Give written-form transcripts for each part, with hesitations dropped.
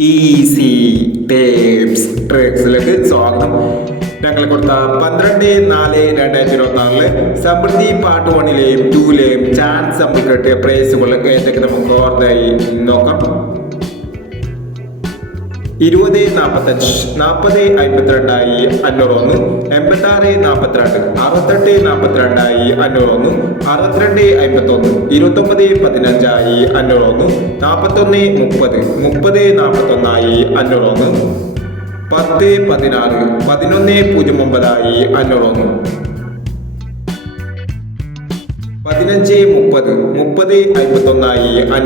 Easy tapes ട്രിക്സിലേക്ക് സ്വാഗതം. ഞങ്ങൾ കൊടുത്ത 12/4/2024 സമൃദ്ധി പാർട്ട് 1ലെയും 2ലെയും ചാൻസ് നമ്മൾ കിട്ടിയ പ്രൈസുകൾ ഏതൊക്കെ നമുക്ക് ഓർമ്മയായി നോക്കാം. 2045 4052 501 8642 6842 501 6251 2915 501 4130 3041 501 1016 1109 501 1530 3051 501 0625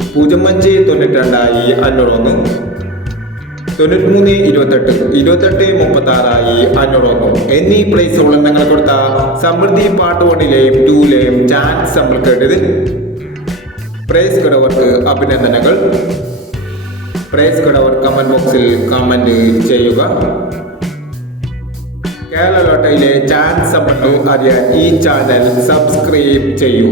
0592 501 9328 2836 501 എന്നീ പ്രൈസുകൾ നിങ്ങൾ കൊടുത്ത സമൃദ്ധി പാർട്ട് 1ലെയും 2ലെയും ചാൻസ് നമ്മൾ കേട്ടത്. പ്രൈസ് കിടവർക്ക് അഭിനന്ദനങ്ങൾ. പ്രൈസ് കിടവർ കമന്റ് ബോക്സിൽ കമന്റ് ചെയ്യുക. കേരള ലോട്ടറിയിലെ ചാൻസ് സമ്പത്ത് അറിയാൻ ഈ ചാനൽ സബ്സ്ക്രൈബ് ചെയ്യൂ.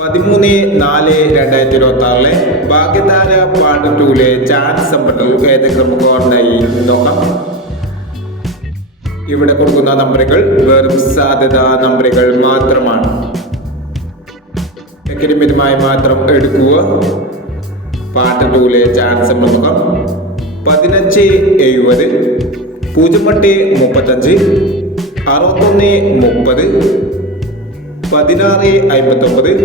13/4/2026 ഭാഗ്യധാര പാർട്ട് 2ലെ ചാൻസ് സമ്പത്ത് ഏതൊക്കെ നമുക്ക് ഓർമ്മയായി നോക്കാം. ഇവിടെ കൊടുക്കുന്ന നമ്പറുകൾ വെറും സാധ്യതാ നമ്പറുകൾ മാത്രമാണ്. എക്കഡമികമായി മാത്രം എടുക്കുക. പാർട്ട് 2ലെ ചാൻസ് നോക്കാം. 15/70 08/35 61/30 16/59 43/25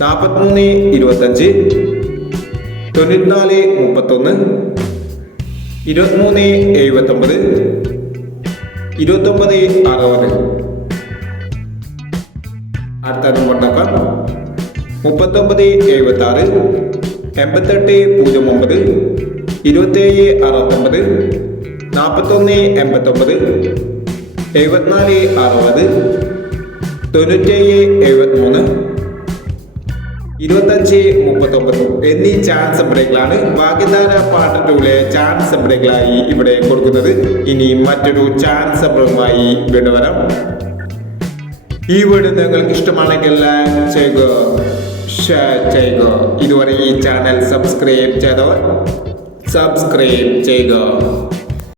94/31 23/79 29/60. അടുത്ത നമ്പർ നോക്കാം. 39/76 88/09 27/69 41/89 74/60 97/73 25/39 എന്നീ ചാൻസ് ബ്രേക്കുകളാണ് ഭാഗ്യധാര പാർട്ട് 2ലെ ചാൻസ് ബ്രേക്കുകളായി ഇവിടെ കൊടുക്കുന്നത്. ഇനി മറ്റൊരു ചാൻസ് ബ്രേക്കുമായി വീണ്ടും വരാം. ഈ വീഡിയോ നിങ്ങൾക്ക് ഇഷ്ടമാണെങ്കിൽ ലൈക്ക് ചെയ്യുക, ഷെയർ ചെയ്യുക. ഇതുവരെ ഈ ചാനൽ സബ്സ്ക്രൈബ് ചെയ്തവർ സബ്സ്ക്രൈബ് ചെയ്യുക.